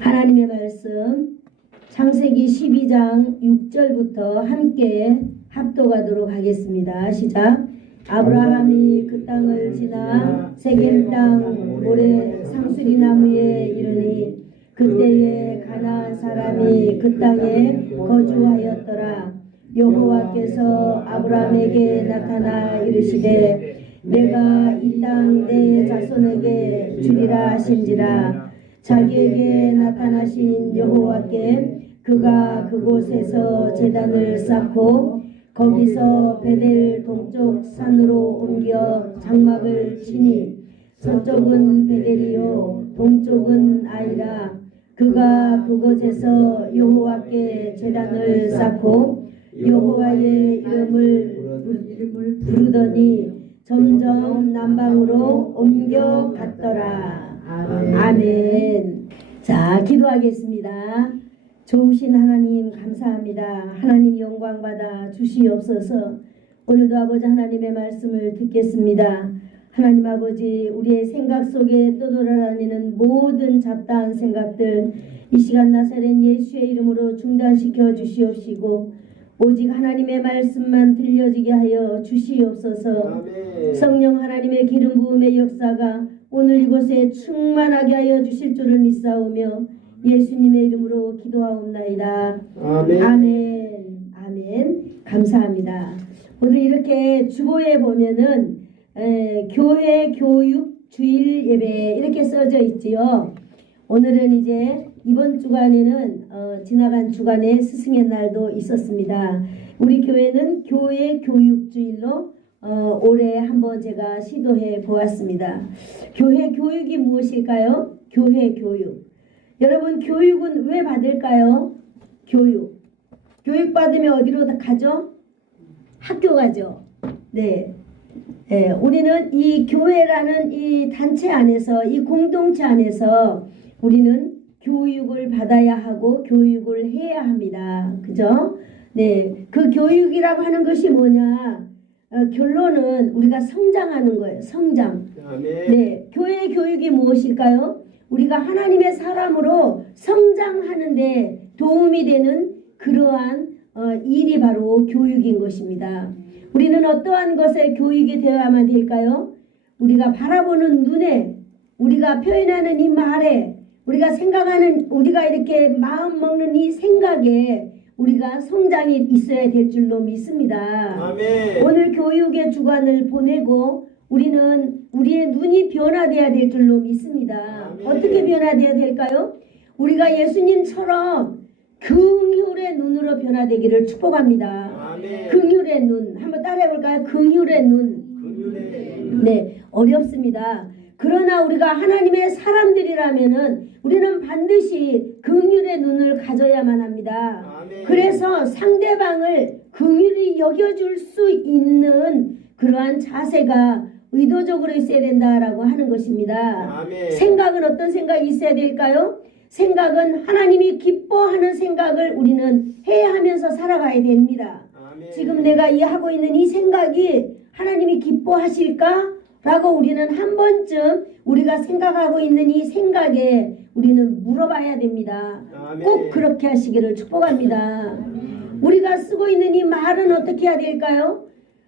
하나님의 말씀 창세기 12장 6절부터 함께 합독하도록 하겠습니다. 시작. 아브라함이 그 땅을 지나 세겜 땅 모래 상수리 나무에 이르니 그때에 가나안 사람이 그 땅에 거주하였더라. 여호와께서 아브라함에게 나타나 이르시되 내가 이 땅 내 자손에게 주리라 하신지라. 자기에게 나타나신 여호와께 그가 그곳에서 제단을 쌓고 거기서 베델 동쪽 산으로 옮겨 장막을 치니 서쪽은 베델이요 동쪽은 아이라. 그가 그곳에서 여호와께 제단을 쌓고 여호와의 이름을 부르더니 점점 남방으로 옮겨갔더라. 아멘. 자, 기도하겠습니다. 좋으신 하나님 감사합니다. 하나님 영광 받아 주시옵소서. 오늘도 아버지 하나님의 말씀을 듣겠습니다. 하나님 아버지, 우리의 생각 속에 떠돌아다니는 모든 잡다한 생각들 이 시간 나사렛 예수의 이름으로 중단시켜 주시옵시고 오직 하나님의 말씀만 들려지게 하여 주시옵소서. 아멘. 성령 하나님의 기름 부음의 역사가 오늘 이곳에 충만하게 하여 주실 줄을 믿사오며 예수님의 이름으로 기도하옵나이다. 아멘. 아멘. 아멘. 감사합니다. 오늘 이렇게 주보에 보면은 교회 교육 주일 예배 이렇게 써져 있지요. 오늘은 이제 이번 주간에는 지나간 주간에 스승의 날도 있었습니다. 우리 교회는 교회 교육 주일로 올해 한번 제가 시도해 보았습니다. 교회 교육이 무엇일까요? 교회 교육. 여러분, 교육은 왜 받을까요? 교육. 교육 받으면 어디로 가죠? 학교 가죠. 네. 네, 우리는 이 교회라는 이 단체 안에서, 이 공동체 안에서 우리는 교육을 받아야 하고 교육을 해야 합니다. 그죠? 네. 그 교육이라고 하는 것이 뭐냐? 결론은 우리가 성장하는 거예요. 성장. 네. 교회의 교육이 무엇일까요? 우리가 하나님의 사람으로 성장하는데 도움이 되는 그러한 일이 바로 교육인 것입니다. 우리는 어떠한 것에 교육이 되어야만 될까요? 우리가 바라보는 눈에, 우리가 표현하는 이 말에, 우리가 생각하는, 우리가 이렇게 마음 먹는 이 생각에 우리가 성장이 있어야 될 줄로 믿습니다. 아멘. 오늘 교육의 주간을 보내고 우리는 우리의 눈이 변화되어야 될 줄로 믿습니다. 아멘. 어떻게 변화되어야 될까요? 우리가 예수님처럼 긍휼의 눈으로 변화되기를 축복합니다. 아멘. 긍휼의 눈. 한번 따라해 볼까요? 긍휼의 눈. 네, 어렵습니다. 그러나 우리가 하나님의 사람들이라면은 우리는 반드시 긍휼의 눈을 가져야만 합니다. 아멘. 그래서 상대방을 긍휼히 여겨줄 수 있는 그러한 자세가 의도적으로 있어야 된다라고 하는 것입니다. 아멘. 생각은 어떤 생각이 있어야 될까요? 생각은 하나님이 기뻐하는 생각을 우리는 해야 하면서 살아가야 됩니다. 아멘. 지금 내가 하고 있는 이 생각이 하나님이 기뻐하실까? 라고 우리는 한 번쯤 우리가 생각하고 있는 이 생각에 우리는 물어봐야 됩니다. 아멘. 꼭 그렇게 하시기를 축복합니다. 아멘. 우리가 쓰고 있는 이 말은 어떻게 해야 될까요?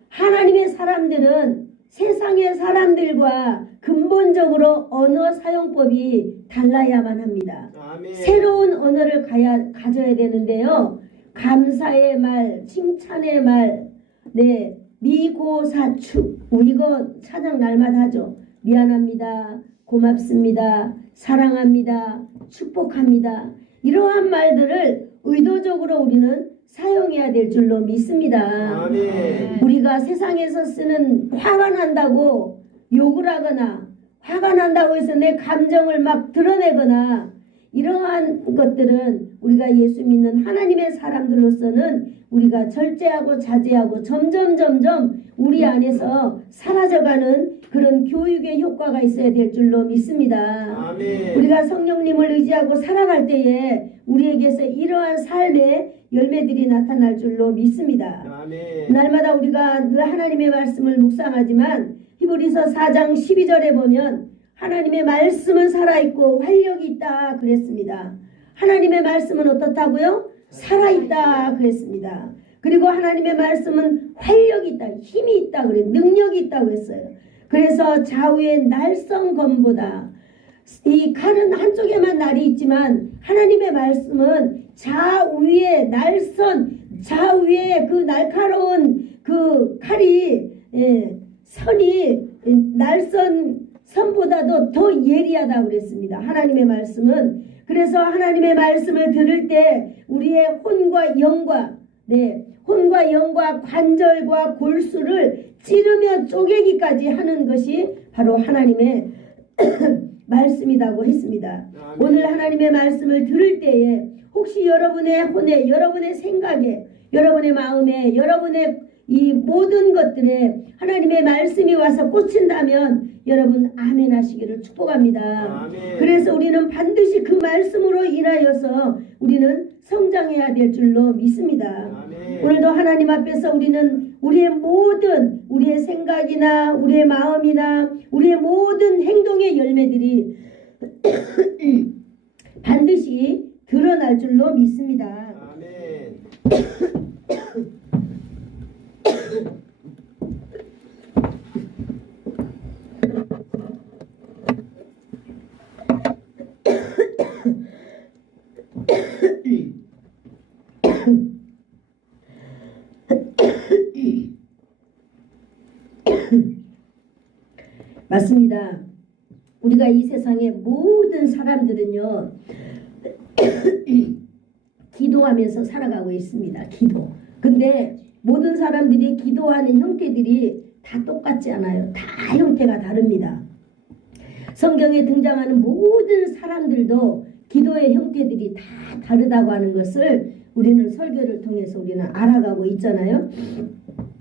하나님의 사람들은 세상의 사람들과 근본적으로 언어 사용법이 달라야만 합니다. 아멘. 새로운 언어를 가져야 되는데요. 감사의 말, 칭찬의 말, 네, 미고사축. 이거 찬양 날마다 하죠. 미안합니다. 고맙습니다. 사랑합니다. 축복합니다. 이러한 말들을 의도적으로 우리는 사용해야 될 줄로 믿습니다. 아멘. 우리가 세상에서 쓰는 화가 난다고 욕을 하거나 화가 난다고 해서 내 감정을 막 드러내거나 이러한 것들은 우리가 예수 믿는 하나님의 사람들로서는 우리가 절제하고 자제하고 점점 우리 안에서 사라져가는 그런 교육의 효과가 있어야 될 줄로 믿습니다. 아멘. 우리가 성령님을 의지하고 살아갈 때에 우리에게서 이러한 삶의 열매들이 나타날 줄로 믿습니다. 아멘. 날마다 우리가 늘 하나님의 말씀을 묵상하지만 히브리서 4장 12절에 보면 하나님의 말씀은 살아있고 활력이 있다 그랬습니다. 하나님의 말씀은 어떻다고요? 살아있다 그랬습니다. 그리고 하나님의 말씀은 활력이 있다, 힘이 있다 그래, 능력이 있다고 했어요. 그래서 좌우의 날선 검보다, 이 칼은 한쪽에만 날이 있지만 하나님의 말씀은 좌우의 날선, 좌우의 그 날카로운 그 칼이, 선이 날선 선보다도 더 예리하다고 그랬습니다. 하나님의 말씀은. 그래서 하나님의 말씀을 들을 때 우리의 혼과 영과, 혼과 영과 관절과 골수를 찌르며 쪼개기까지 하는 것이 바로 하나님의 말씀이라고 했습니다. 오늘 하나님의 말씀을 들을 때에 혹시 여러분의 혼에, 여러분의 생각에, 여러분의 마음에, 여러분의 이 모든 것들에 하나님의 말씀이 와서 꽂힌다면 여러분 아멘 하시기를 축복합니다. 아멘. 그래서 우리는 반드시 그 말씀으로 인하여서 우리는 성장해야 될 줄로 믿습니다. 아멘. 오늘도 하나님 앞에서 우리는 우리의 모든, 우리의 생각이나 우리의 마음이나 우리의 모든 행동의 열매들이 반드시 드러날 줄로 믿습니다. 아멘. 맞습니다. 우리가 이 세상의 모든 사람들은요 기도하면서 살아가고 있습니다. 기도. 근데 모든 사람들이 기도하는 형태들이 다 똑같지 않아요. 다 형태가 다릅니다. 성경에 등장하는 모든 사람들도 기도의 형태들이 다 다르다고 하는 것을 우리는 설교를 통해서 우리는 알아가고 있잖아요.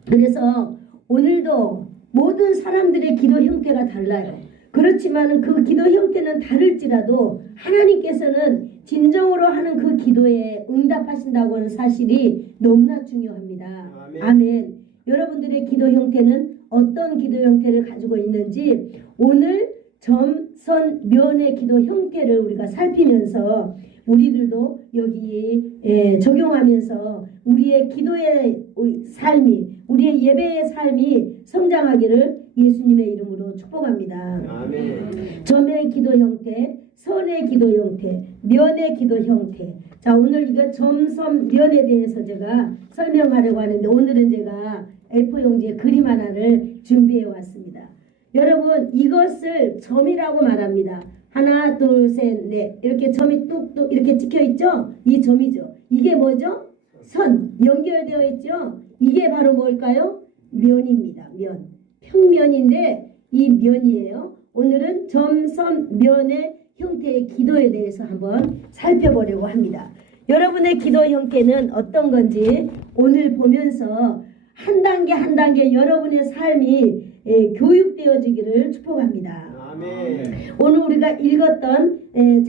그래서 오늘도 모든 사람들의 기도 형태가 달라요. 그렇지만 그 기도 형태는 다를지라도 하나님께서는 진정으로 하는 그 기도에 응답하신다고 하는 사실이 너무나 중요합니다. 아멘. 아멘. 여러분들의 기도 형태는 어떤 기도 형태를 가지고 있는지 오늘 점선 면의 기도 형태를 우리가 살피면서 우리들도 여기 적용하면서 우리의 기도의 삶이, 우리의 예배의 삶이 성장하기를 예수님의 이름으로 축복합니다. 아멘. 점의 기도 형태, 선의 기도 형태, 면의 기도 형태. 자, 오늘 이거 점선 면에 대해서 제가 설명하려고 하는데 오늘은 제가 A4 용지에 그림 하나를 준비해 왔습니다. 여러분 이것을 점이라고 말합니다. 하나, 둘, 셋, 넷 이렇게 점이 뚝뚝 이렇게 찍혀 있죠? 이 점이죠. 이게 뭐죠? 선 연결되어 있죠? 이게 바로 뭘까요? 면입니다. 면. 평면인데 이 면이에요. 오늘은 점선 면의 형태의 기도에 대해서 한번 살펴보려고 합니다. 여러분의 기도 형태는 어떤 건지 오늘 보면서 한 단계 한 단계 여러분의 삶이 교육되어지기를 축복합니다. 아멘. 오늘 우리가 읽었던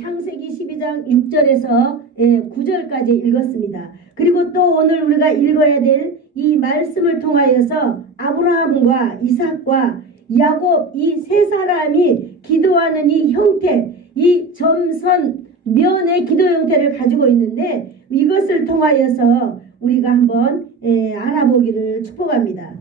창세기 12장 6절에서 9절까지 읽었습니다. 그리고 또 오늘 우리가 읽어야 될 이 말씀을 통하여서 아브라함과 이삭과 야곱 이 세 사람이 기도하는 이 형태, 이 점선 면의 기도 형태를 가지고 있는데 이것을 통하여서 우리가 한번 알아보기를 축복합니다.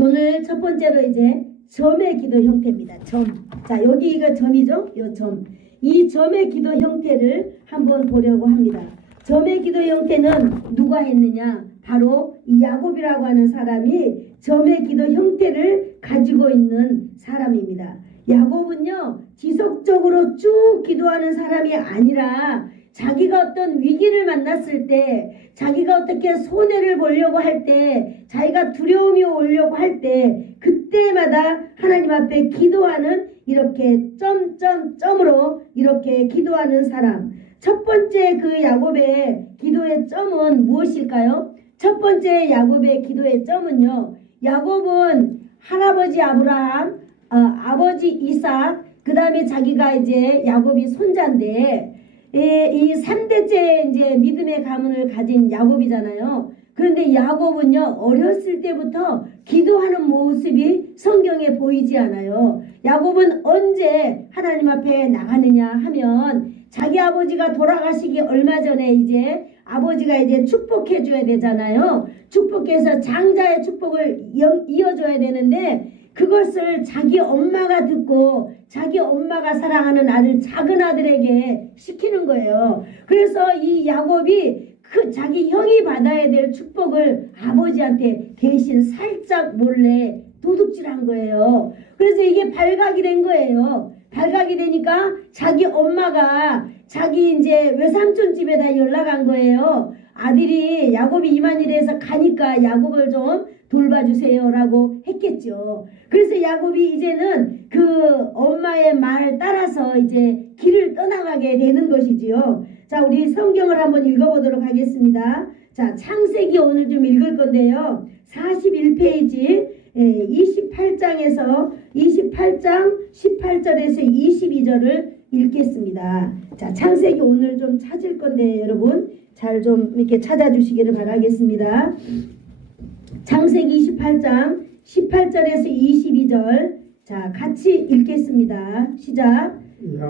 오늘 첫 번째로 이제 점의 기도 형태입니다. 점. 자, 여기 이거 점이죠? 요 점. 이 점의 기도 형태를 한번 보려고 합니다. 점의 기도 형태는 누가 했느냐? 바로 이 야곱이라고 하는 사람이 점의 기도 형태를 가지고 있는 사람입니다. 야곱은요, 지속적으로 쭉 기도하는 사람이 아니라 자기가 어떤 위기를 만났을 때, 자기가 어떻게 손해를 보려고 할 때, 자기가 두려움이 오려고 할 때, 그때마다 하나님 앞에 기도하는 이렇게 점으로 이렇게 기도하는 사람. 첫 번째 그 야곱의 기도의 점은 무엇일까요? 첫 번째 야곱의 기도의 점은요, 야곱은 할아버지 아브라함, 아버지 이삭, 그 다음에 자기가 이제 야곱이 손자인데, 이 3대째 이제 믿음의 가문을 가진 야곱이잖아요. 그런데 야곱은요, 어렸을 때부터 기도하는 모습이 성경에 보이지 않아요. 야곱은 언제 하나님 앞에 나가느냐 하면 자기 아버지가 돌아가시기 얼마 전에 이제 아버지가 이제 축복해 줘야 되잖아요. 축복해서 장자의 축복을 이어줘야 되는데 그것을 자기 엄마가 듣고 자기 엄마가 사랑하는 아들, 작은 아들에게 시키는 거예요. 그래서 이 야곱이 그 자기 형이 받아야 될 축복을 아버지한테 대신 살짝 몰래 도둑질한 거예요. 그래서 이게 발각이 된 거예요. 발각이 되니까 자기 엄마가 자기 이제 외삼촌 집에다 연락한 거예요. 아들이 야곱이 이만일에서 가니까 야곱을 좀 돌봐주세요라고 했겠죠. 그래서 야곱이 이제는 그 엄마의 말 따라서 이제 길을 떠나가게 되는 것이지요. 자, 우리 성경을 한번 읽어보도록 하겠습니다. 자, 창세기 오늘 좀 읽을 건데요. 41페이지 28장에서 28장 18절에서 22절을 읽겠습니다. 자, 창세기 오늘 좀 찾을 건데 여러분 잘 좀 이렇게 찾아주시기를 바라겠습니다. 창세기 28장 18절에서 22절 자, 같이 읽겠습니다. 시작.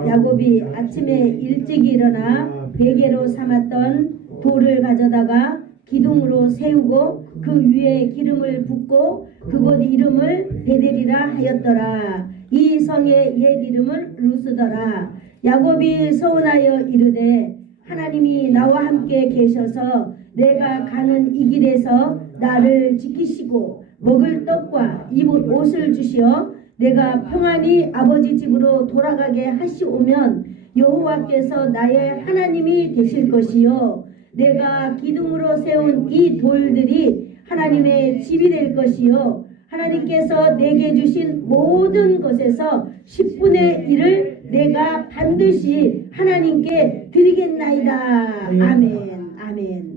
야곱이 아침에 일찍 일어나 베개로 삼았던 돌을 가져다가 기둥으로 세우고 그 위에 기름을 붓고 그곳 이름을 베델이라 하였더라. 이 성의 옛 이름은 루스더라. 야곱이 서운하여 이르되 하나님이 나와 함께 계셔서 내가 가는 이 길에서 나를 지키시고 먹을 떡과 입을 옷을 주시어 내가 평안히 아버지 집으로 돌아가게 하시오면 여호와께서 나의 하나님이 되실 것이요 내가 기둥으로 세운 이 돌들이 하나님의 집이 될 것이요 하나님께서 내게 주신 모든 것에서 10분의 1을 내가 반드시 하나님께 드리겠나이다. 아멘. 아멘.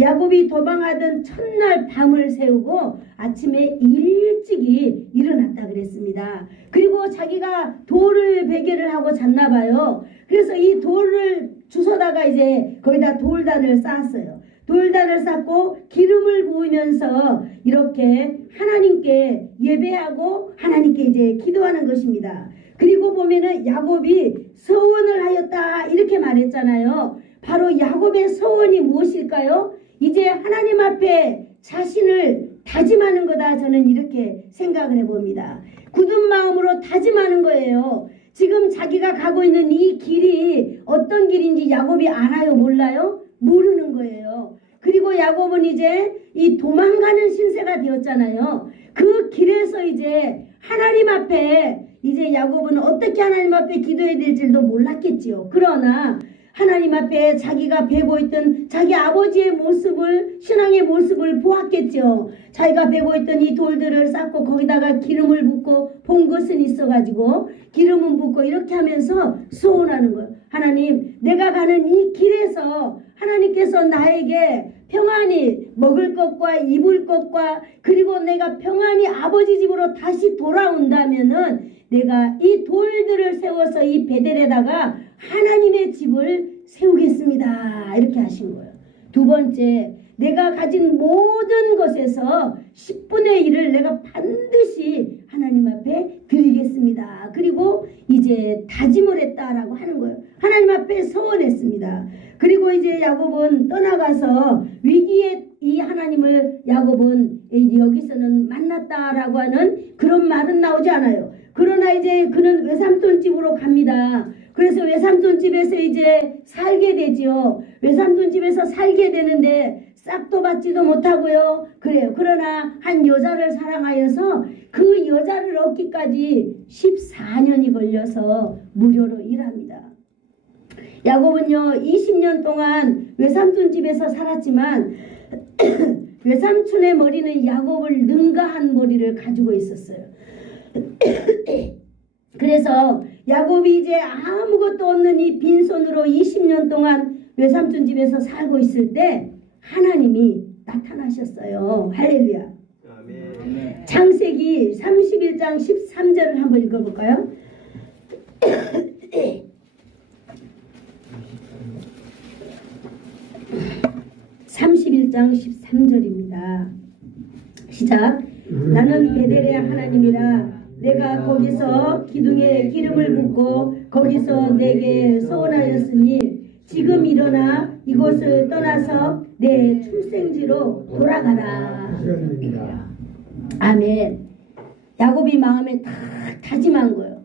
야곱이 도망하던 첫날 밤을 새우고 아침에 일찍이 일어났다 그랬습니다. 그리고 자기가 돌을 베개를 하고 잤나 봐요. 그래서 이 돌을 주워다가 이제 거기다 돌단을 쌓았어요. 돌단을 쌓고 기름을 부으면서 이렇게 하나님께 예배하고 하나님께 이제 기도하는 것입니다. 그리고 보면은 야곱이 서원을 하였다 이렇게 말했잖아요. 바로 야곱의 서원이 무엇일까요? 이제 하나님 앞에 자신을 다짐하는 거다. 저는 이렇게 생각을 해봅니다. 굳은 마음으로 다짐하는 거예요. 지금 자기가 가고 있는 이 길이 어떤 길인지 야곱이 알아요? 몰라요? 모르는 거예요. 그리고 야곱은 이제 이 도망가는 신세가 되었잖아요. 그 길에서 이제 하나님 앞에 이제 야곱은 어떻게 하나님 앞에 기도해야 될지도 몰랐겠지요. 그러나 하나님 앞에 자기가 베고 있던 자기 아버지의 모습을 신앙의 모습을 보았겠죠. 자기가 베고 있던 이 돌들을 쌓고 거기다가 기름을 붓고 본 것은 있어가지고 기름은 붓고 이렇게 하면서 소원하는 거예요. 하나님 내가 가는 이 길에서 하나님께서 나에게 평안히 먹을 것과 입을 것과 그리고 내가 평안히 아버지 집으로 다시 돌아온다면은 내가 이 돌들을 세워서 이 베델에다가 하나님의 집을 세우겠습니다. 이렇게 하신 거예요. 두 번째, 내가 가진 모든 것에서 10분의 1을 내가 반드시 하나님 앞에 드리겠습니다. 그리고 이제 다짐을 했다라고 하는 거예요. 하나님 앞에 서원했습니다. 그리고 이제 야곱은 떠나가서 위기에 이 하나님을 야곱은 여기서는 만났다라고 하는 그런 말은 나오지 않아요. 그러나 이제 그는 외삼촌 집으로 갑니다. 그래서 외삼촌 집에서 이제 살게 되지요. 외삼촌 집에서 살게 되는데 싹도 받지도 못하고요. 그래요. 그러나 한 여자를 사랑하여서 그 여자를 얻기까지 14년이 걸려서 무료로 일합니다. 야곱은요 20년 동안 외삼촌 집에서 살았지만 외삼촌의 머리는 야곱을 능가한 머리를 가지고 있었어요. 그래서 야곱이 이제 아무것도 없는 이 빈손으로 20년 동안 외삼촌 집에서 살고 있을 때 하나님이 나타나셨어요. 할렐루야. 아멘. 창세기 31장 13절을 한번 읽어볼까요? 31장 13절입니다. 시작. 나는 베델의 하나님이라 내가 거기서 기둥에 기름을 붓고 거기서 내게 소원하였으니 지금 일어나 이곳을 떠나서 내 출생지로 돌아가라. 아멘. 야곱이 마음에 딱 다짐한 거예요.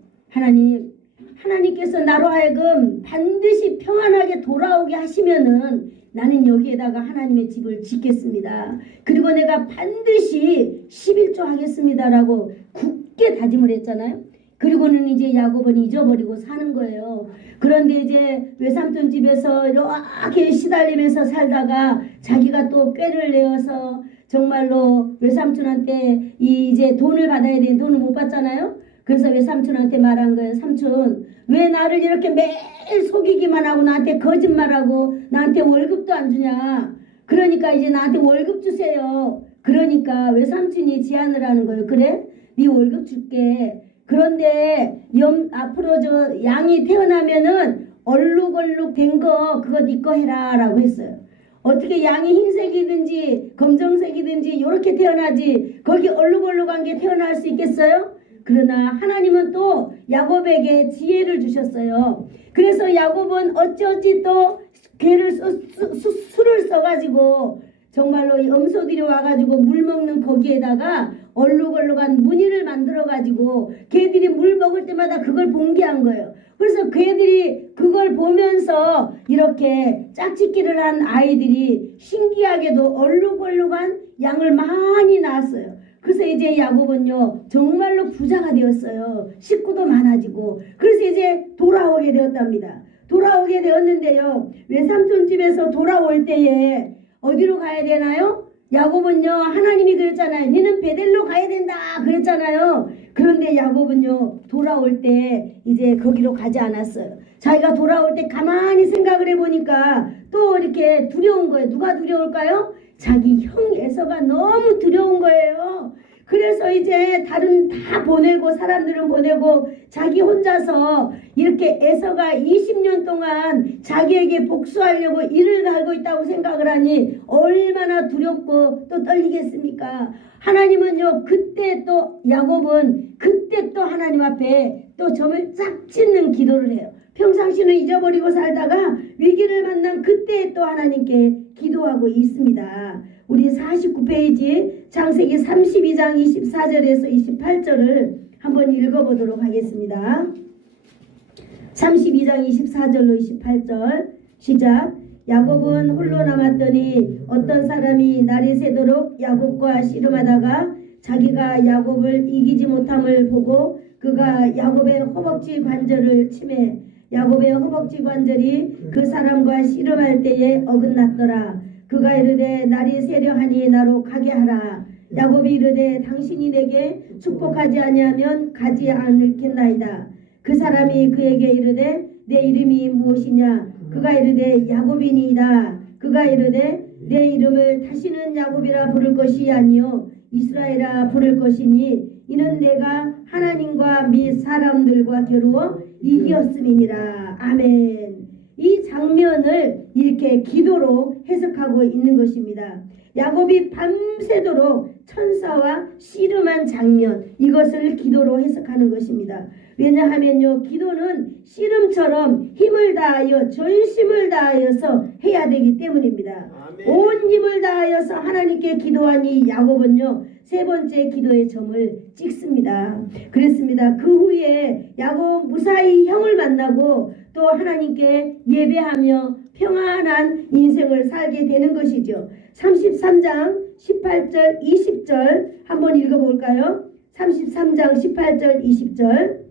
하나님께서 나로 하여금 반드시 평안하게 돌아오게 하시면은 나는 여기에다가 하나님의 집을 짓겠습니다. 그리고 내가 반드시 11조 하겠습니다라고 굳게 다짐을 했잖아요. 그리고는 이제 야곱은 잊어버리고 사는 거예요. 그런데 이제 외삼촌 집에서 이렇게 시달리면서 살다가 자기가 또 꾀를 내어서 정말로 외삼촌한테 이제 돈을 받아야 되는 돈을 못 받잖아요. 그래서 외삼촌한테 말한 거예요. 삼촌, 왜 나를 이렇게 매일 속이기만 하고 나한테 거짓말하고 나한테 월급도 안 주냐. 그러니까 이제 나한테 월급 주세요. 그러니까 외삼촌이 제안을 하는 거예요. 그래? 네 월급 줄게. 그런데 앞으로 저 양이 태어나면은 얼룩얼룩 된 거 그거 네 거 해라 라고 했어요. 어떻게 양이 흰색이든지 검정색이든지 이렇게 태어나지 거기 얼룩얼룩한 게 태어날 수 있겠어요? 그러나 하나님은 또 야곱에게 지혜를 주셨어요. 그래서 야곱은 어찌어찌 또 술을 써가지고 정말로 이 염소들이 와가지고 물 먹는 거기에다가 얼룩얼룩한 무늬를 만들어가지고 걔들이 물 먹을 때마다 그걸 봉기한 거예요. 그래서 걔들이 그걸 보면서 이렇게 짝짓기를 한 아이들이 신기하게도 얼룩얼룩한 양을 많이 낳았어요. 그래서 이제 야곱은요 정말로 부자가 되었어요. 식구도 많아지고. 그래서 이제 돌아오게 되었답니다. 돌아오게 되었는데요, 외삼촌 집에서 돌아올 때에 어디로 가야 되나요? 야곱은요 하나님이 그랬잖아요. 너는 베델로 가야 된다 그랬잖아요. 그런데 야곱은요 돌아올 때 이제 거기로 가지 않았어요. 자기가 돌아올 때 가만히 생각을 해보니까 또 이렇게 두려운 거예요. 누가 두려울까요? 자기 형 에서가 너무 두려운 거예요. 그래서 이제 다른 다 보내고 사람들은 보내고 자기 혼자서 이렇게 에서가 20년 동안 자기에게 복수하려고 이를 갈고 있다고 생각을 하니 얼마나 두렵고 또 떨리겠습니까? 하나님은요 그때 또 야곱은 그때 또 하나님 앞에 또 점을 쫙 찍는 기도를 해요. 평상시는 잊어버리고 살다가 위기를 만난 그때 또 하나님께 기도하고 있습니다. 우리 49페이지 창세기 32장 24절에서 28절을 한번 읽어보도록 하겠습니다. 32장 24절로 28절 시작. 야곱은 홀로 남았더니 어떤 사람이 날이 새도록 야곱과 씨름하다가 자기가 야곱을 이기지 못함을 보고 그가 야곱의 허벅지 관절을 치매 야곱의 허벅지 관절이 그 사람과 씨름할 때에 어긋났더라. 그가 이르되 날이 새려하니 나로 가게 하라. 야곱이 이르되 당신이 내게 축복하지 아니하면 가지 않겠나이다. 그 사람이 그에게 이르되 내 이름이 무엇이냐. 그가 이르되 야곱이니이다. 그가 이르되 내 이름을 다시는 야곱이라 부를 것이 아니요 이스라엘이라 부를 것이니 이는 내가 하나님과 및 사람들과 겨루어 이기었음이니라. 아멘. 이 장면을 이렇게 기도로 해석하고 있는 것입니다. 야곱이 밤새도록 천사와 씨름한 장면, 이것을 기도로 해석하는 것입니다. 왜냐하면요 기도는 씨름처럼 힘을 다하여 전심을 다하여서 해야 되기 때문입니다. 아멘. 온 힘을 다하여서 하나님께 기도하니 야곱은요 세 번째 기도의 점을 찍습니다. 그랬습니다. 그 후에 야곱 무사히 형을 만나고 또 하나님께 예배하며 평안한 인생을 살게 되는 것이죠. 33장 18절 20절 한번 읽어볼까요? 33장 18절 20절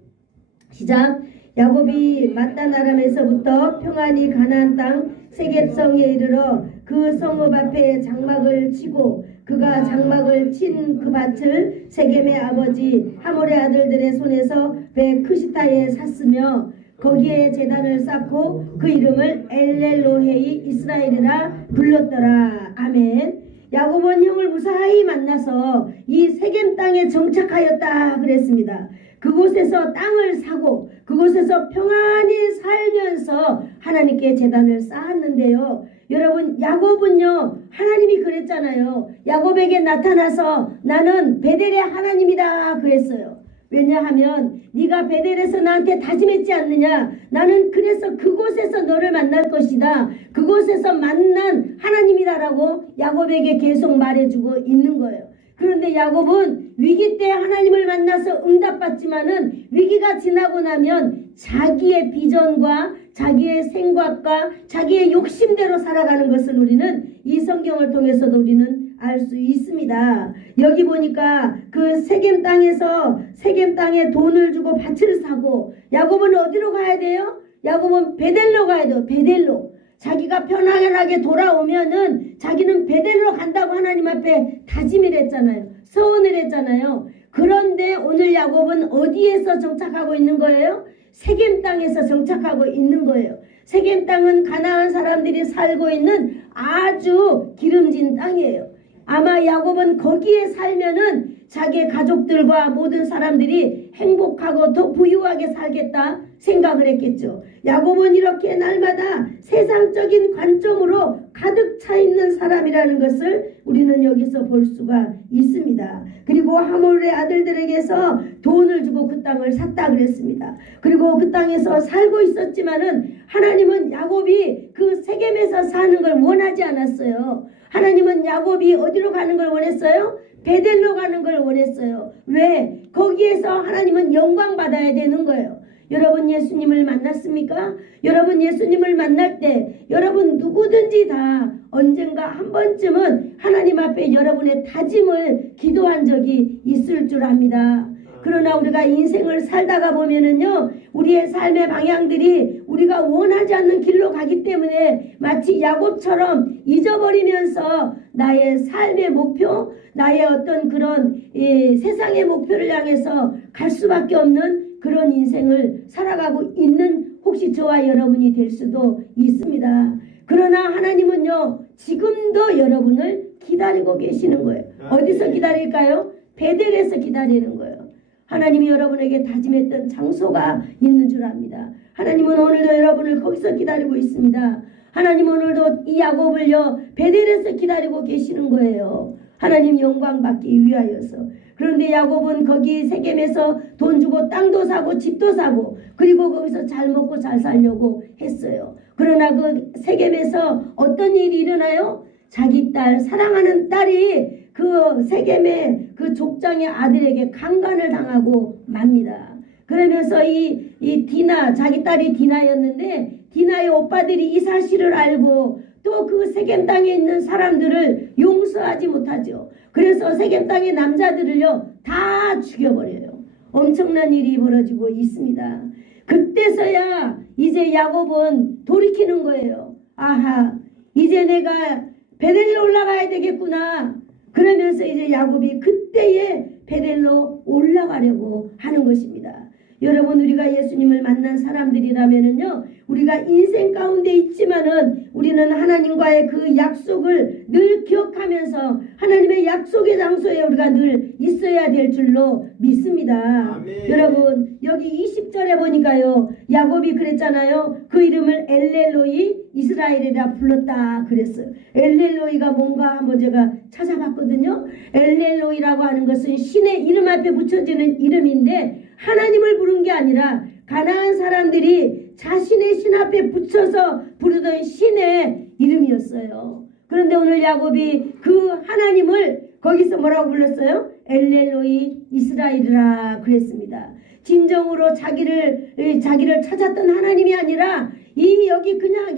시작. 야곱이 mat단 아람에서부터 평안히 가나안 땅 세겜성에 이르러 그 성읍 앞에 장막을 치고 그가 장막을 친 그 밭을 세겜의 아버지 하몰의 아들들의 손에서 베크시타에 샀으며 거기에 제단을 쌓고 그 이름을 엘렐로헤이 이스라엘이라 불렀더라. 아멘. 야곱은 형을 무사히 만나서 이 세겜 땅에 정착하였다 그랬습니다. 그곳에서 땅을 사고 그곳에서 평안히 살면서 하나님께 제단을 쌓았는데요. 여러분 야곱은요 하나님이 그랬잖아요. 야곱에게 나타나서 나는 베델의 하나님이다 그랬어요. 왜냐하면 네가 베델에서 나한테 다짐했지 않느냐. 나는 그래서 그곳에서 너를 만날 것이다. 그곳에서 만난 하나님이다라고 야곱에게 계속 말해주고 있는 거예요. 그런데 야곱은 위기 때 하나님을 만나서 응답받지만은 위기가 지나고 나면 자기의 비전과 자기의 생각과 자기의 욕심대로 살아가는 것을 우리는 이 성경을 통해서도 우리는 알 수 있습니다. 여기 보니까 그 세겜 땅에 돈을 주고 밭을 사고 야곱은 어디로 가야 돼요? 야곱은 베델로 가야 돼요. 베델로. 자기가 편안하게 돌아오면은 자기는 베델로 간다고 하나님 앞에 다짐을 했잖아요. 서원을 했잖아요. 그런데 오늘 야곱은 어디에서 정착하고 있는 거예요? 세겜 땅에서 정착하고 있는 거예요. 세겜 땅은 가나안 사람들이 살고 있는 아주 기름진 땅이에요. 아마 야곱은 거기에 살면은 자기의 가족들과 모든 사람들이 행복하고 더 부유하게 살겠다 생각을 했겠죠. 야곱은 이렇게 날마다 세상적인 관점으로 가득 차 있는 사람이라는 것을 우리는 여기서 볼 수가 있습니다. 그리고 하몰의 아들들에게서 돈을 주고 그 땅을 샀다 그랬습니다. 그리고 그 땅에서 살고 있었지만은 하나님은 야곱이 그 세겜에서 사는 걸 원하지 않았어요. 하나님은 야곱이 어디로 가는 걸 원했어요? 베델로 가는 걸 원했어요. 왜? 거기에서 하나님은 영광 받아야 되는 거예요. 여러분 예수님을 만났습니까? 여러분 예수님을 만날 때 여러분 누구든지 다 언젠가 한 번쯤은 하나님 앞에 여러분의 다짐을 기도한 적이 있을 줄 압니다. 그러나 우리가 인생을 살다가 보면은요, 우리의 삶의 방향들이 우리가 원하지 않는 길로 가기 때문에 마치 야곱처럼 잊어버리면서 나의 삶의 목표, 나의 어떤 그런 세상의 목표를 향해서 갈 수밖에 없는 그런 인생을 살아가고 있는 혹시 저와 여러분이 될 수도 있습니다. 그러나 하나님은요, 지금도 여러분을 기다리고 계시는 거예요. 어디서 기다릴까요? 베델에서 기다리는 거예요. 하나님이 여러분에게 다짐했던 장소가 있는 줄 압니다. 하나님은 오늘도 여러분을 거기서 기다리고 있습니다. 하나님 오늘도 이 야곱을요 베델에서 기다리고 계시는 거예요. 하나님 영광 받기 위하여서. 그런데 야곱은 거기 세겜에서 돈 주고 땅도 사고 집도 사고 그리고 거기서 잘 먹고 잘 살려고 했어요. 그러나 그 세겜에서 어떤 일이 일어나요? 자기 딸, 사랑하는 딸이 그 세겜의 그 족장의 아들에게 강간을 당하고 맙니다. 그러면서 이 디나, 자기 딸이 디나였는데 디나의 오빠들이 이 사실을 알고 또 그 세겜 땅에 있는 사람들을 용서하지 못하죠. 그래서 세겜 땅의 남자들을요 다 죽여버려요. 엄청난 일이 벌어지고 있습니다. 그때서야 이제 야곱은 돌이키는 거예요. 아하, 이제 내가 베델로 올라가야 되겠구나. 그러면서 이제 야곱이 그때에 베델로 올라가려고 하는 것입니다. 여러분 우리가 예수님을 만난 사람들이라면은요 우리가 인생 가운데 있지만은 우리는 하나님과의 그 약속을 늘 기억하면서 하나님의 약속의 장소에 우리가 늘 있어야 될 줄로 믿습니다. 아멘. 여러분 여기 20절에 보니까요 야곱이 그랬잖아요. 그 이름을 엘렐로이 이스라엘이라 불렀다 그랬어요. 엘렐로이가 뭔가 한번 제가 찾아봤거든요. 엘렐로이라고 하는 것은 신의 이름 앞에 붙여지는 이름인데 하나님을 부른 게 아니라 가나안 사람들이 자신의 신 앞에 붙여서 부르던 신의 이름이었어요. 그런데 오늘 야곱이 그 하나님을 거기서 뭐라고 불렀어요? 엘렐로이 이스라엘이라 그랬습니다. 진정으로 자기를 찾았던 하나님이 아니라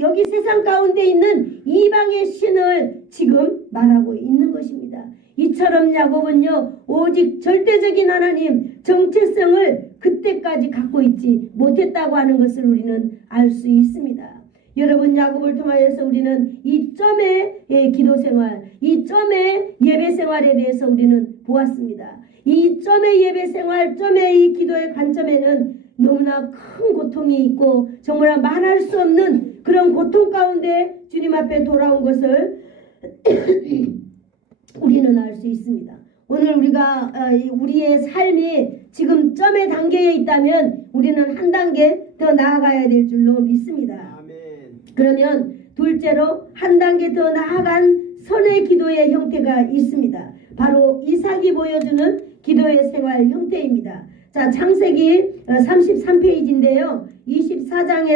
여기 세상 가운데 있는 이방의 신을 지금 말하고 있는 것입니다. 이처럼 야곱은요 오직 절대적인 하나님 정체성을 그때까지 갖고 있지 못했다고 하는 것을 우리는 알 수 있습니다. 여러분 야곱을 통하여서 우리는 이 점의 기도 생활, 이 점의 예배 생활에 대해서 우리는 보았습니다. 이 점의 예배 생활, 점의 이 기도의 관점에는 너무나 큰 고통이 있고 정말 말할 수 없는 그런 고통 가운데 주님 앞에 돌아온 것을 우리는 알 수 있습니다. 오늘 우리가 우리의 삶이 지금 점의 단계에 있다면 우리는 한 단계 더 나아가야 될 줄로 믿습니다. 아멘. 그러면 둘째로 한 단계 더 나아간 선의 기도의 형태가 있습니다. 바로 이삭이 보여주는 기도의 생활 형태입니다. 자, 창세기 33페이지인데요. 24장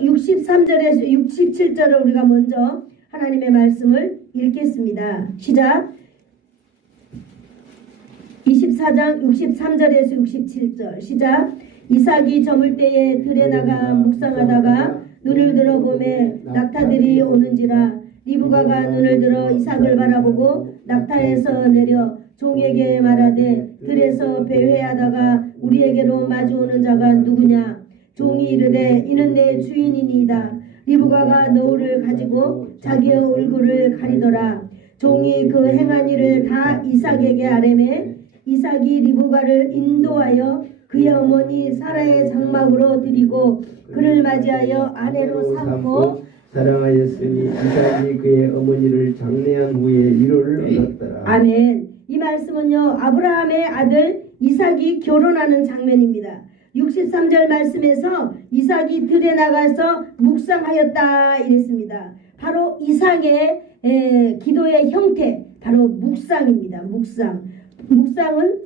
63절에서 67절을 우리가 먼저 하나님의 말씀을 읽겠습니다. 시작. 24장 63절에서 67절 시작. 이삭이 저물 때에 들에 나가 묵상하다가 눈을 들어 보매 낙타들이 오는지라. 리브가가 눈을 들어 이삭을 바라보고 낙타에서 내려 종에게 말하되 들에서 배회하다가 우리에게로 마주오는 자가 누구냐. 종이 이르되 이는 내 주인이니이다. 리브가가 너울을 가지고 자기의 얼굴을 가리더라. 종이 그 행한 일을 다 이삭에게 아뢰매 이삭이 리브가를 인도하여 그의 어머니 사라의 장막으로 드리고 그를 맞이하여 아내로 삼고 사랑하였으니 이삭이 그의 어머니를 장례한 후에 위로를 얻었더라. 아멘. 이 말씀은요 아브라함의 아들 이삭이 결혼하는 장면입니다. 63절 말씀에서 이삭이 들에 나가서 묵상하였다 이랬습니다. 바로 이삭의 기도의 형태 바로 묵상입니다. 묵상은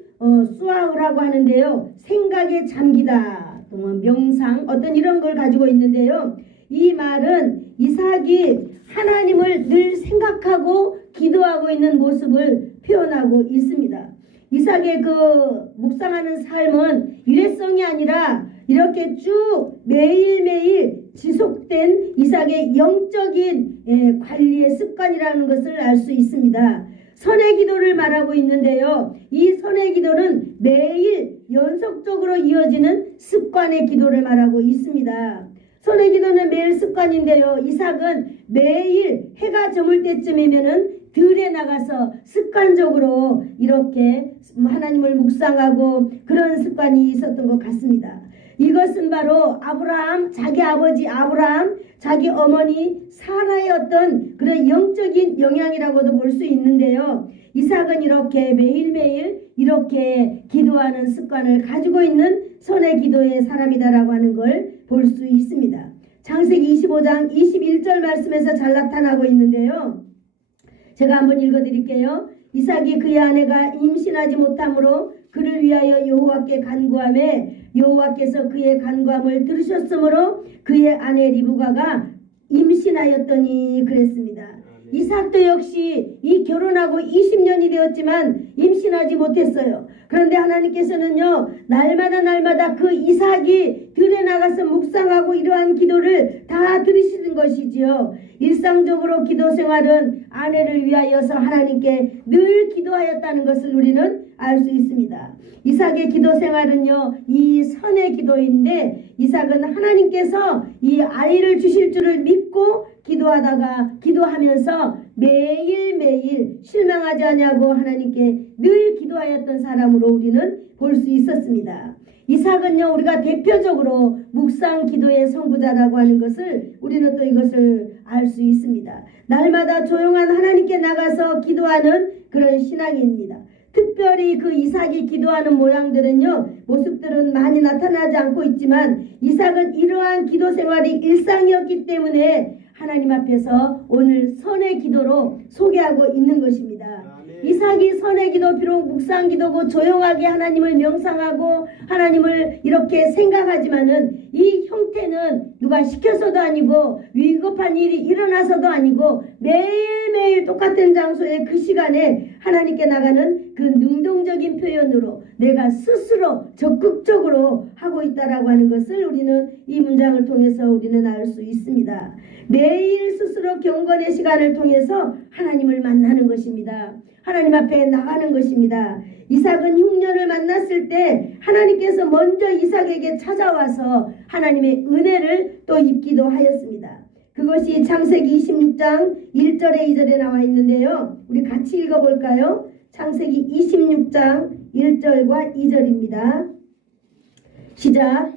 수아우라고 하는데요. 생각에 잠기다 또는 명상 어떤 이런 걸 가지고 있는데요. 이 말은 이삭이 하나님을 늘 생각하고 기도하고 있는 모습을 표현하고 있습니다. 이삭의 그 묵상하는 삶은 일회성이 아니라 이렇게 쭉 매일매일 지속된 이삭의 영적인 관리의 습관이라는 것을 알 수 있습니다. 선의 기도를 말하고 있는데요. 이 선의 기도는 매일 연속적으로 이어지는 습관의 기도를 말하고 있습니다. 선의 기도는 매일 습관인데요. 이삭은 매일 해가 저물 때쯤이면은 들에 나가서 습관적으로 이렇게 하나님을 묵상하고 그런 습관이 있었던 것 같습니다. 이것은 바로 아브라함, 자기 아버지 아브라함, 자기 어머니 사라의 어떤 그런 영적인 영향이라고도 볼 수 있는데요. 이삭은 이렇게 매일매일 이렇게 기도하는 습관을 가지고 있는 선의 기도의 사람이다라고 하는 걸 볼 수 있습니다. 창세기 25장 21절 말씀에서 잘 나타나고 있는데요. 제가 한번 읽어드릴게요. 이삭이 그의 아내가 임신하지 못하므로 그를 위하여 여호와께 간구하매 여호와께서 그의 간구함을 들으셨으므로 그의 아내 리브가가 임신하였더니 그랬습니다. 이삭도 역시 이 결혼하고 20년이 되었지만 임신하지 못했어요. 그런데 하나님께서는요 날마다 그 이삭이 들에 나가서 묵상하고 이러한 기도를 다 들으시는 것이지요. 일상적으로 기도 생활은 아내를 위하여서 하나님께 늘 기도하였다는 것을 우리는 알 수 있습니다. 이삭의 기도 생활은요 이 선의 기도인데 이삭은 하나님께서 이 아이를 주실 줄을 믿고 기도하면서 매일매일 실망하지 않냐고 하나님께 늘 기도하였던 사람으로 우리는 볼 수 있었습니다. 이삭은요 우리가 대표적으로 묵상 기도의 선구자라고 하는 것을 우리는 또 이것을 알 수 있습니다. 날마다 조용한 하나님께 나가서 기도하는 그런 신앙입니다. 특별히 그 이삭이 기도하는 모습들은 많이 나타나지 않고 있지만 이삭은 이러한 기도 생활이 일상이었기 때문에 하나님 앞에서 오늘 선의 기도로 소개하고 있는 것입니다. 이삭이 선의 기도 비록 묵상 기도고 조용하게 하나님을 명상하고 하나님을 이렇게 생각하지만은 이 형태는 누가 시켜서도 아니고 위급한 일이 일어나서도 아니고 매일매일 똑같은 장소에 그 시간에 하나님께 나가는 그 능동적인 표현으로 내가 스스로 적극적으로 하고 있다라고 하는 것을 우리는 이 문장을 통해서 우리는 알 수 있습니다. 매일 스스로 경건의 시간을 통해서 하나님을 만나는 것입니다. 하나님 앞에 나가는 것입니다. 이삭은 흉년을 만났을 때 하나님께서 먼저 이삭에게 찾아와서 하나님의 은혜를 또 입기도 하였습니다. 그것이 창세기 26장 1절에 2절에 나와 있는데요. 우리 같이 읽어볼까요? 창세기 26장 1절과 2절입니다. 시작.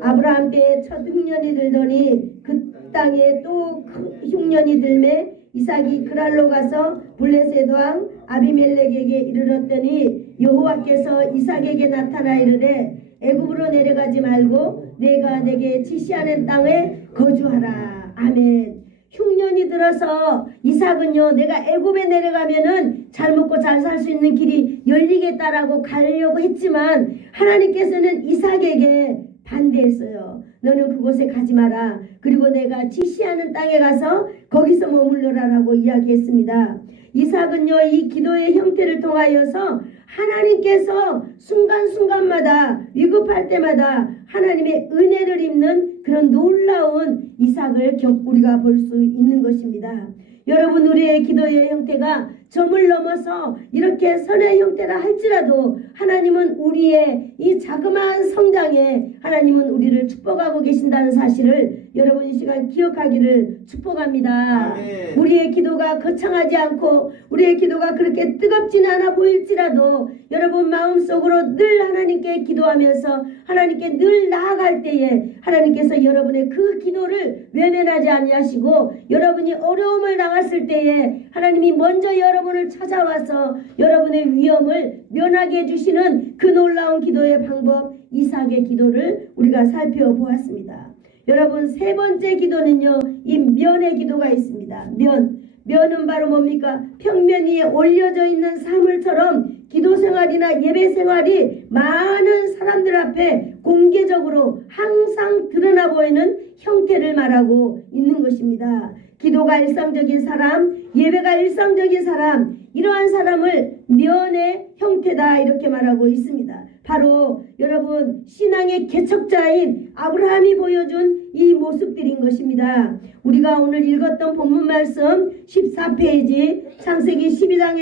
아브라함 때에 첫 흉년이 들더니 그 땅에 또 흉년이 들매 이삭이 그랄로 가서 블레셋 왕 아비멜렉에게 이르렀더니 여호와께서 이삭에게 나타나 이르되 애굽으로 내려가지 말고 내가 내게 지시하는 땅에 거주하라. 아멘. 흉년이 들어서 이삭은요, 내가 애굽에 내려가면은 잘 먹고 잘 살 수 있는 길이 열리겠다라고 가려고 했지만 하나님께서는 이삭에게 반대했어요. 너는 그곳에 가지 마라. 그리고 내가 지시하는 땅에 가서 거기서 머물러라라고 이야기했습니다. 이삭은요, 이 기도의 형태를 통하여서 하나님께서 순간순간마다 위급할 때마다 하나님의 은혜를 입는 그런 놀라운 이삭을 우리가 볼 수 있는 것입니다. 여러분, 우리의 기도의 형태가 점을 넘어서 이렇게 선의 형태라 할지라도 하나님은 우리의 이 자그마한 성장에 하나님은 우리를 축복하고 계신다는 사실을 여러분 이 시간 기억하기를 축복합니다. 아멘. 우리의 기도가 거창하지 않고 우리의 기도가 그렇게 뜨겁지는 않아 보일지라도 여러분 마음속으로 늘 하나님께 기도하면서 하나님께 늘 나아갈 때에 하나님께서 여러분의 그 기도를 외면하지 아니하시고 여러분이 어려움을 당했을 때에 하나님이 먼저 여러분을 찾아와서 여러분의 위험을 면하게 해주시는 그 놀라운 기도의 방법, 이삭의 기도를 우리가 살펴보았습니다. 여러분, 세 번째 기도는요, 이 면의 기도가 있습니다. 면은 바로 뭡니까? 평면 위에 올려져 있는 사물처럼 기도 생활이나 예배 생활이 많은 사람들 앞에 공개적으로 항상 드러나 보이는 형태를 말하고 있는 것입니다. 기도가 일상적인 사람, 예배가 일상적인 사람, 이러한 사람을 면의 형태다 이렇게 말하고 있습니다. 바로 여러분 신앙의 개척자인 아브라함이 보여준 이 모습들인 것입니다. 우리가 오늘 읽었던 본문 말씀 14페이지 창세기 12장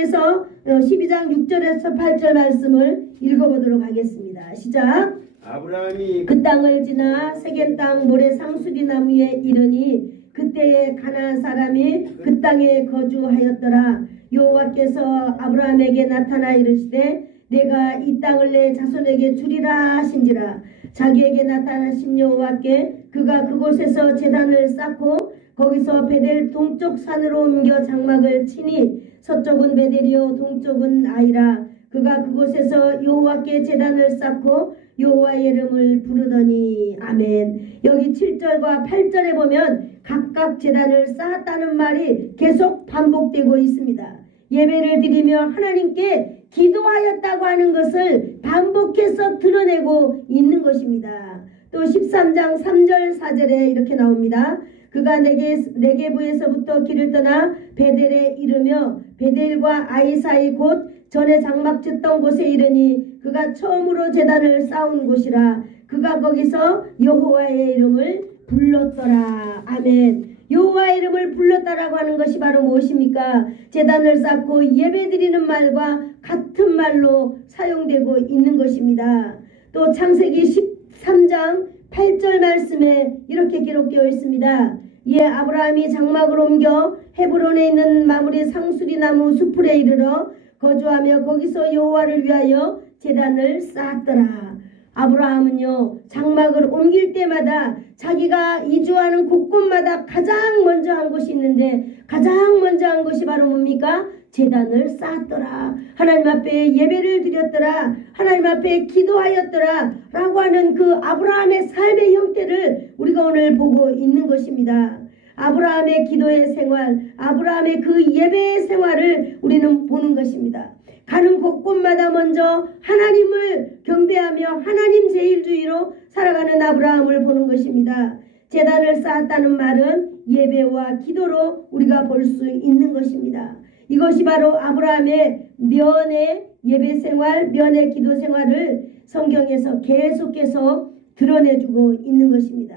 6절에서 8절 말씀을 읽어보도록 하겠습니다. 시작. 아브라함이 그 땅을 지나 세겜 땅 모래 상수리 나무에 이르니 그때에 가나안 사람이 그 땅에 거주하였더라. 여호와께서 아브라함에게 나타나 이르시되 내가 이 땅을 내 자손에게 주리라 하신지라. 자기에게 나타나신 여호와께 그가 그곳에서 제단을 쌓고 거기서 베델 동쪽 산으로 옮겨 장막을 치니 서쪽은 베델이요 동쪽은 아이라. 그가 그곳에서 여호와께 제단을 쌓고 여호와의 이름을 부르더니. 아멘. 여기 7절과 8절에 보면 각각 제단을 쌓았다는 말이 계속 반복되고 있습니다. 예배를 드리며 하나님께 기도하였다고 하는 것을 반복해서 드러내고 있는 것입니다. 또 13장 3절 4절에 이렇게 나옵니다. 그가 네게부에서부터 길을 떠나 베델에 이르며 베델과 아이 사이 곧 전에 장막 짓던 곳에 이르니 그가 처음으로 제단을 쌓은 곳이라. 그가 거기서 여호와의 이름을 불렀더라. 아멘. 여호와의 이름을 불렀다라고 하는 것이 바로 무엇입니까? 제단을 쌓고 예배드리는 말과 같은 말로 사용되고 있는 것입니다. 또 창세기 13장 8절 말씀에 이렇게 기록되어 있습니다. 이에 아브라함이 장막을 옮겨 헤브론에 있는 마무리 상수리 나무 숲에 이르러 거주하며 거기서 여호와를 위하여 제단을 쌓았더라. 아브라함은요, 장막을 옮길 때마다 자기가 이주하는 곳곳마다 가장 먼저 한 것이 있는데 가장 먼저 한 것이 바로 뭡니까? 제단을 쌓았더라. 하나님 앞에 예배를 드렸더라. 하나님 앞에 기도하였더라. 라고 하는 그 아브라함의 삶의 형태를 우리가 오늘 보고 있는 것입니다. 아브라함의 기도의 생활, 아브라함의 그 예배의 생활을 우리는 보는 것입니다. 가는 곳곳마다 먼저 하나님을 경배하며 하나님 제일주의로 살아가는 아브라함을 보는 것입니다. 제단을 쌓았다는 말은 예배와 기도로 우리가 볼 수 있는 것입니다. 이것이 바로 아브라함의 면의 예배생활, 면의 기도생활을 성경에서 계속해서 드러내주고 있는 것입니다.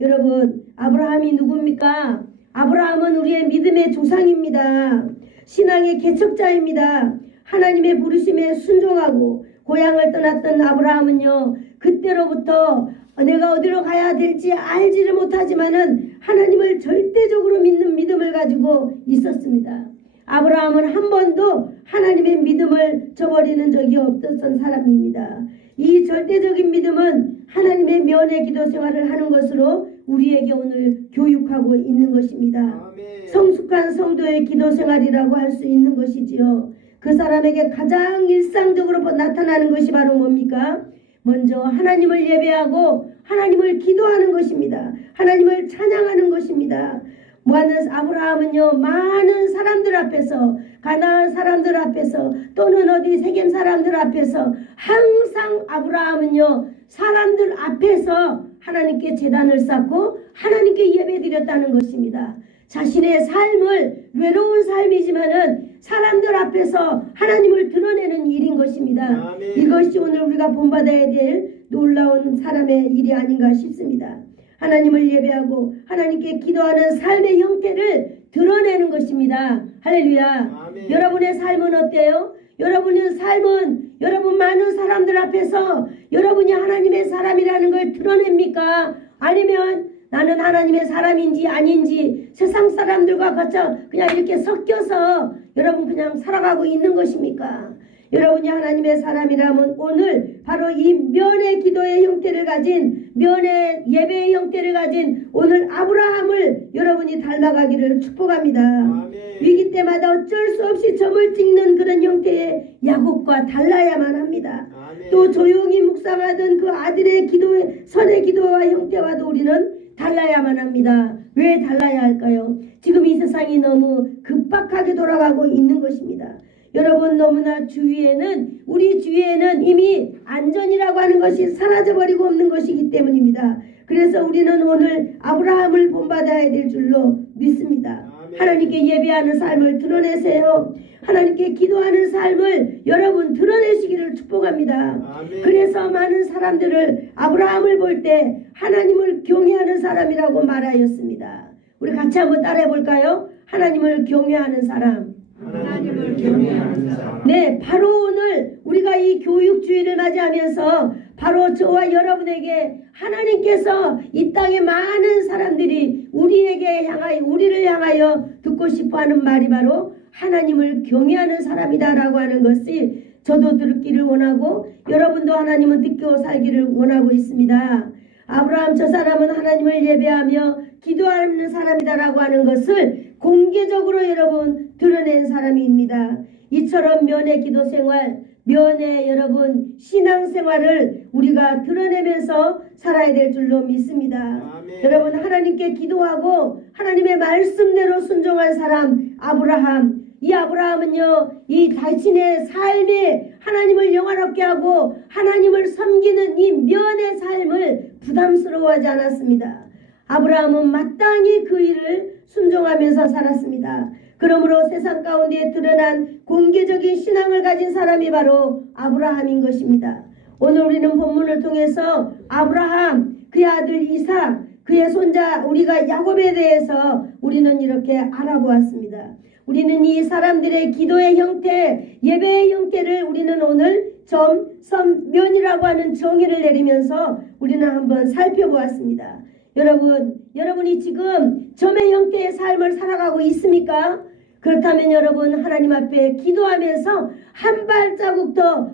여러분, 아브라함이 누굽니까? 아브라함은 우리의 믿음의 조상입니다. 신앙의 개척자입니다. 하나님의 부르심에 순종하고 고향을 떠났던 아브라함은요, 그때로부터 내가 어디로 가야 될지 알지를 못하지만은 하나님을 절대적으로 믿는 믿음을 가지고 있었습니다. 아브라함은 한 번도 하나님의 믿음을 저버리는 적이 없었던 사람입니다. 이 절대적인 믿음은 하나님의 면회 기도 생활을 하는 것으로 우리에게 오늘 교육하고 있는 것입니다. 아멘. 성숙한 성도의 기도 생활이라고 할 수 있는 것이지요. 그 사람에게 가장 일상적으로 나타나는 것이 바로 뭡니까? 먼저 하나님을 예배하고 하나님을 기도하는 것입니다. 하나님을 찬양하는 것입니다. 뭐하는 아브라함은요, 많은 사람들 앞에서, 가나안 사람들 앞에서, 또는 어디 세겜 사람들 앞에서 항상 아브라함은요, 사람들 앞에서 하나님께 제단을 쌓고 하나님께 예배드렸다는 것입니다. 자신의 삶을, 외로운 삶이지만은 사람들 앞에서 하나님을 드러내는 일인 것입니다. 아멘. 이것이 오늘 우리가 본받아야 될 놀라운 사람의 일이 아닌가 싶습니다. 하나님을 예배하고 하나님께 기도하는 삶의 형태를 드러내는 것입니다. 할렐루야. 아멘. 여러분의 삶은 어때요? 여러분의 삶은 여러분 많은 사람들 앞에서 여러분이 하나님의 사람이라는 걸 드러냅니까? 아니면 나는 하나님의 사람인지 아닌지 세상 사람들과 같이 그냥 이렇게 섞여서 여러분 그냥 살아가고 있는 것입니까? 여러분이 하나님의 사람이라면 오늘 바로 이 면의 기도의 형태를 가진, 면의 예배의 형태를 가진 오늘 아브라함을 여러분이 닮아가기를 축복합니다. 아멘. 위기 때마다 어쩔 수 없이 점을 찍는 그런 형태의 야곱과 달라야만 합니다. 아멘. 또 조용히 묵상하던 그 아들의 기도의 선의 기도와 형태와도 우리는 달라야만 합니다. 왜 달라야 할까요? 지금 이 세상이 너무 급박하게 돌아가고 있는 것입니다. 여러분, 너무나 주위에는, 우리 주위에는 이미 안전이라고 하는 것이 사라져버리고 없는 것이기 때문입니다. 그래서 우리는 오늘 아브라함을 본받아야 될 줄로 믿습니다. 아멘. 하나님께 예배하는 삶을 드러내세요. 하나님께 기도하는 삶을 여러분 드러내시기를 축복합니다. 아멘. 그래서 많은 사람들을 아브라함을 볼 때 하나님을 경외하는 사람이라고 말하였습니다. 우리 같이 한번 따라해 볼까요? 하나님을 경외하는 사람. 하나님을 경외하는 사람. 네, 바로 오늘 우리가 이 교육주의를 맞이하면서 바로 저와 여러분에게 하나님께서 이 땅에 많은 사람들이 우리를 향하여 듣고 싶어하는 말이 바로 하나님을 경외하는 사람이다라고 하는 것이 저도 듣기를 원하고 여러분도 하나님은 듣고 살기를 원하고 있습니다. 아브라함 저 사람은 하나님을 예배하며 기도하는 사람이다라고 하는 것을 공개적으로 여러분 드러낸 사람입니다. 이처럼 면의 기도 생활, 면의 여러분 신앙생활을 우리가 드러내면서 살아야 될 줄로 믿습니다. 아멘. 여러분, 하나님께 기도하고 하나님의 말씀대로 순종한 사람 아브라함, 이 아브라함은요, 이 자신의 삶에 하나님을 영화롭게 하고 하나님을 섬기는 이 면의 삶을 부담스러워하지 않았습니다. 아브라함은 마땅히 그 일을 순종하면서 살았습니다. 그러므로 세상 가운데 드러난 공개적인 신앙을 가진 사람이 바로 아브라함인 것입니다. 오늘 우리는 본문을 통해서 아브라함, 그의 아들 이삭, 그의 손자 우리가 야곱에 대해서 우리는 이렇게 알아보았습니다. 우리는 이 사람들의 기도의 형태, 예배의 형태를 우리는 오늘 점, 선, 면이라고 하는 정의를 내리면서 우리는 한번 살펴보았습니다. 여러분이 지금 점의 형태의 삶을 살아가고 있습니까? 그렇다면 여러분 하나님 앞에 기도하면서 한 발자국 더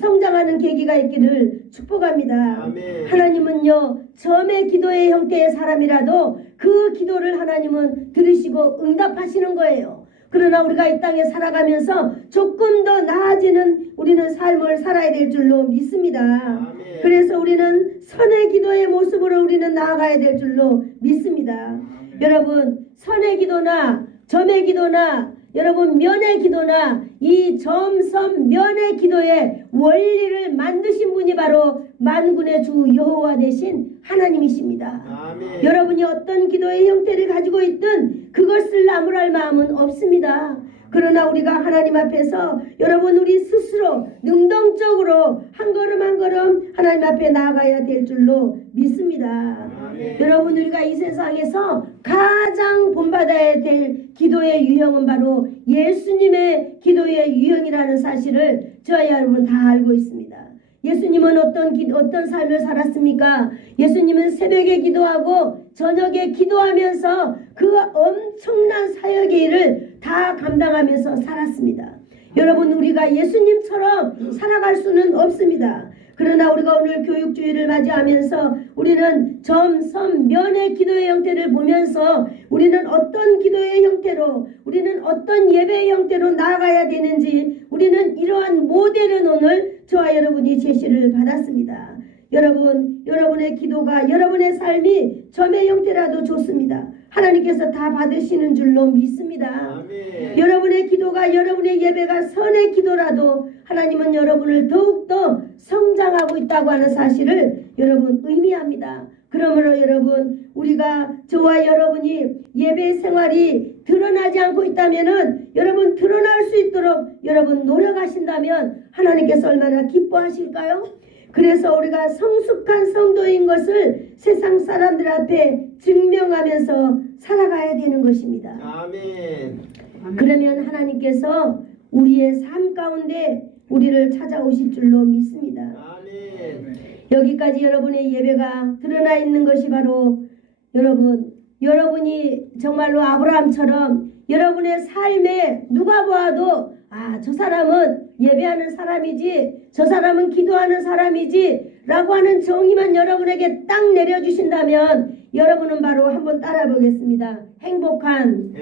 성장하는 계기가 있기를 축복합니다. 아멘. 하나님은요, 점의 기도의 형태의 사람이라도 그 기도를 하나님은 들으시고 응답하시는 거예요. 그러나 우리가 이 땅에 살아가면서 조금 더 나아지는 우리는 삶을 살아야 될 줄로 믿습니다. 아멘. 그래서 우리는 선의 기도의 모습으로 우리는 나아가야 될 줄로 믿습니다. 여러분, 선의 기도나 점의 기도나 여러분 면의 기도나 이 점, 선, 면의 기도의 원리를 만드신 분이 바로 만군의 주 여호와 되신 하나님이십니다. 아멘. 여러분이 어떤 기도의 형태를 가지고 있든 그것을 나무랄 마음은 없습니다. 그러나 우리가 하나님 앞에서 여러분 우리 스스로 능동적으로 한 걸음 한 걸음 하나님 앞에 나아가야 될 줄로 믿습니다. 아멘. 여러분, 우리가 이 세상에서 가장 본받아야 될 기도의 유형은 바로 예수님의 기도의 유형이라는 사실을 저와 여러분 다 알고 있습니다. 예수님은 어떤 삶을 살았습니까? 예수님은 새벽에 기도하고 저녁에 기도하면서 그 엄청난 사역의 일을 다 감당하면서 살았습니다. 여러분, 우리가 예수님처럼 살아갈 수는 없습니다. 그러나 우리가 오늘 교육주의를 맞이하면서 우리는 점, 선, 면의 기도의 형태를 보면서 우리는 어떤 기도의 형태로, 우리는 어떤 예배의 형태로 나아가야 되는지 우리는 이러한 모델은 오늘 저와 여러분이 제시를 받았습니다. 여러분의 기도가, 여러분의 삶이 점의 형태라도 좋습니다. 하나님께서 다 받으시는 줄로 믿습니다. 아멘. 여러분의 기도가, 여러분의 예배가 선의 기도라도 하나님은 여러분을 더욱더 성장하고 있다고 하는 사실을 여러분 의미합니다. 그러므로 여러분, 우리가, 저와 여러분이 예배 생활이 드러나지 않고 있다면은 여러분 드러날 수 있도록 여러분 노력하신다면 하나님께서 얼마나 기뻐하실까요? 그래서 우리가 성숙한 성도인 것을 세상 사람들 앞에 증명하면서 살아가야 되는 것입니다. 아멘. 그러면 하나님께서 우리의 삶 가운데 우리를 찾아오실 줄로 믿습니다. 아멘. 여기까지 여러분의 예배가 드러나 있는 것이 바로 여러분이 정말로 아브라함처럼 여러분의 삶에 누가 보아도 저 사람은 예배하는 사람이지, 저 사람은 기도하는 사람이지 라고 하는 정의만 여러분에게 딱 내려주신다면 여러분은 바로 한번 따라 보겠습니다. 행복한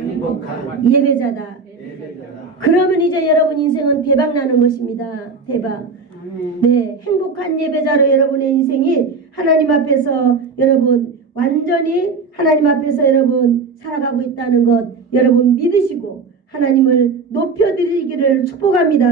예배자다. 예배자다. 그러면 이제 여러분 인생은 대박 나는 것입니다. 대박. 네, 행복한 예배자로 여러분의 인생이 하나님 앞에서 여러분 완전히 하나님 앞에서 여러분 살아가고 있다는 것 여러분 믿으시고 하나님을 높여드리기를 축복합니다.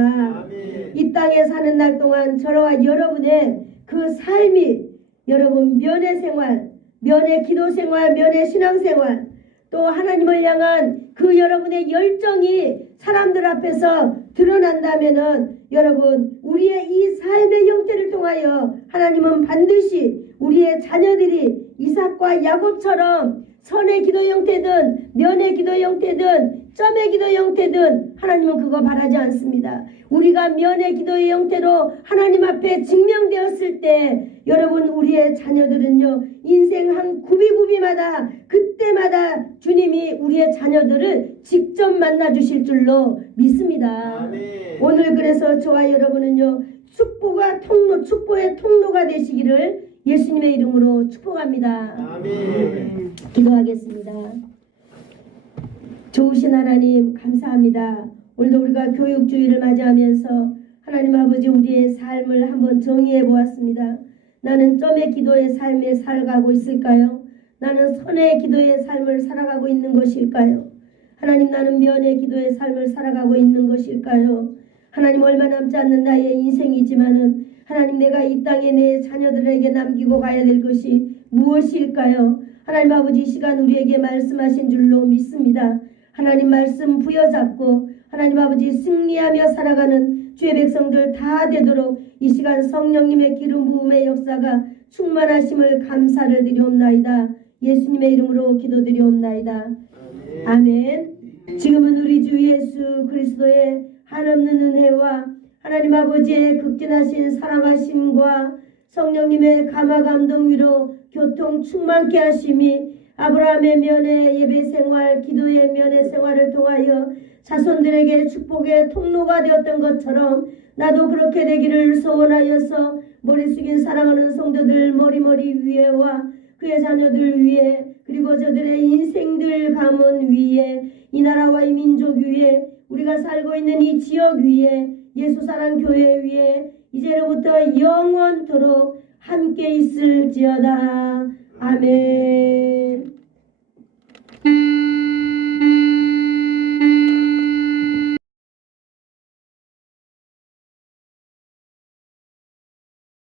아멘. 이 땅에 사는 날 동안 저와 여러분의 그 삶이 여러분 면의 생활, 면의 기도 생활, 면의 신앙 생활, 또 하나님을 향한 그 여러분의 열정이 사람들 앞에서 드러난다면은 여러분 우리의 이 삶의 형태를 통하여 하나님은 반드시 우리의 자녀들이 이삭과 야곱처럼 선의 기도 형태든 면의 기도 형태든 점의 기도 형태든 하나님은 그거 바라지 않습니다. 우리가 면의 기도의 형태로 하나님 앞에 증명되었을 때 여러분 우리의 자녀들은요 인생 한 구비구비마다 그때마다 주님이 우리의 자녀들을 직접 만나 주실 줄로 믿습니다. 아멘. 오늘 그래서 저와 여러분은요 축복의 통로가 되시기를 예수님의 이름으로 축복합니다. 아멘. 기도하겠습니다. 좋으신 하나님 감사합니다. 오늘도 우리가 교육주의를 맞이하면서 하나님 아버지 우리의 삶을 한번 정의해 보았습니다. 나는 점의 기도의 삶에 살아가고 있을까요? 나는 선의 기도의 삶을 살아가고 있는 것일까요? 하나님 나는 면의 기도의 삶을 살아가고 있는 것일까요? 하나님 얼마 남지 않는 나의 인생이지만은 하나님 내가 이 땅에 내 자녀들에게 남기고 가야 될 것이 무엇일까요? 하나님 아버지 이 시간 우리에게 말씀하신 줄로 믿습니다. 하나님 말씀 부여잡고 하나님 아버지 승리하며 살아가는 주의 백성들 다 되도록 이 시간 성령님의 기름 부음의 역사가 충만하심을 감사를 드리옵나이다. 예수님의 이름으로 기도드리옵나이다. 아멘. 지금은 우리 주 예수 그리스도의 한없는 은혜와 하나님 아버지의 극진하신 사랑하심과 성령님의 감화감동 위로 교통 충만케 하심이 아브라함의 면의 예배생활, 기도의 면의 생활을 통하여 자손들에게 축복의 통로가 되었던 것처럼 나도 그렇게 되기를 소원하여서 머리 숙인 사랑하는 성도들 머리 위에와 그의 자녀들 위에 그리고 저들의 인생들 가문 위에 이 나라와 이 민족 위에 우리가 살고 있는 이 지역 위에 예수사랑교회 위에 이제로부터 영원토록 함께 있을지어다. 아멘.